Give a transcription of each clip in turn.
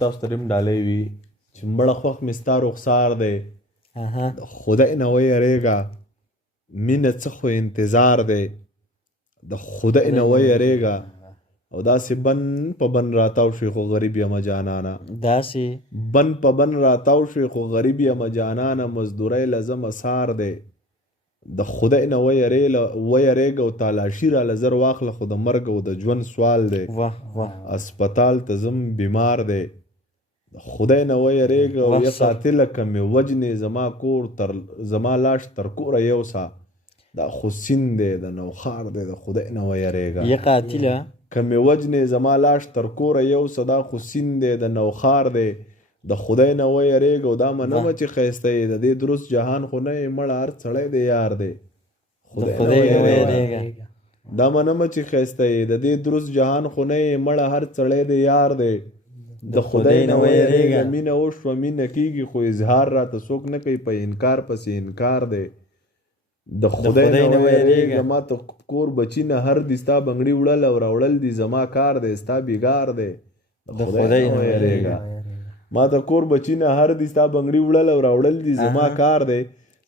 تاسو ته هم ډالۍ وي چې مړه خوښ مې ستا رخسار دی د خدای نه ویریږه مینه څه خو انتظار دی د خدای نه ویریږه او داسې بن په بن راتاو شوې خو غریب یمه جانانه داسې بن په بن راتاو شوې خو غریب یمه جانانه مزدورۍ له زمه سار دی د خدای نه ویریږه او تالاشي راله زر واخله خو د مرګ او د ژوند سوال دی اسپتال ته ځم بیمار دی د خدای نه ویریږه او یا قاتله که مې وجنې زما لاش تر کوره یوسه دا خو سیند دی د نوښار دی د خدای نه ویریږه یا قاتله که مې وجنې زما لاش تر کوره یوسه دا خو سیند دی د نوښار دی د خدای نه ویریږه او دا منمه چې ښایسته یې د دې درست جهان خو نه یې مړه هر سړی دی یار دی خدای نه ویریږه دا منمه چې ښایسته یې د دې درست جهان خو نه یې مړه هر سړی دی یار دی د خدای نه ویریږه مینه وشوه مینه کېږي خو اظهار راته څوک نه کوي په انکار پسې انکار دی د خدای نه ویریږه ما ته کور بچي نه هر دي ستا بنګړي وړل او راوړل دي زما کار دی ستا بیګار دی د خدای نه ویریږه ما ته کور بچي نه هر دي ستا بنګړي وړل او راوړل دي زما کار دی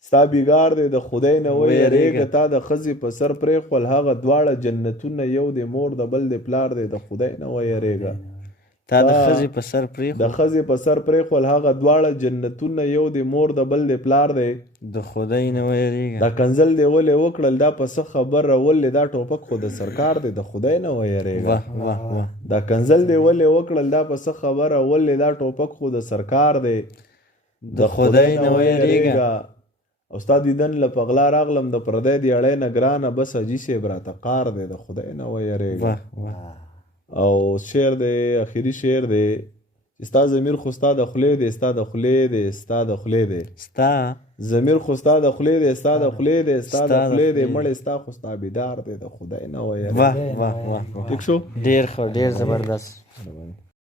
ستا بیګار دی د خدای نه ویریږه تا د ښځې په سر پرېښول هغه دواړه جنتونه یو د مور د بل د پلار دی د خدای نه ویریږه تا د ښځې په سر پرېښول د ښځې په سر پرېښول هغه دواړه جنتونه یو د مور د بل د پلار دی د خدای نه ویریږه دا کنځل دی ولې وکړل دا په څه خبره ولې دا ټوپک خو د سرکار دی د خدای نه ویریږه دا کنځل دی ولې وکړل دا په څه خبره ولې دا ټوپک خو د سرکار دی د خدای نه ویریږه او ستا دیدن له په غلا راغلم د پردی دیاړی نه ګرانه بس حاجي صاحب راته قار دی د خدای نه ویریږه او شعر دی اخري شعر دی چې ستا ضمیر خو ستا د خولې دی ستا د خولې دی ستا د خولې دی ستا ضمیر خو ستا د خولې دی ستا د خولې دی ستا د خولې دی مړی ستا خو ستا بیدار دی د خدای نه ویریږه ټیک شو ډېر ښه ډېر زبردست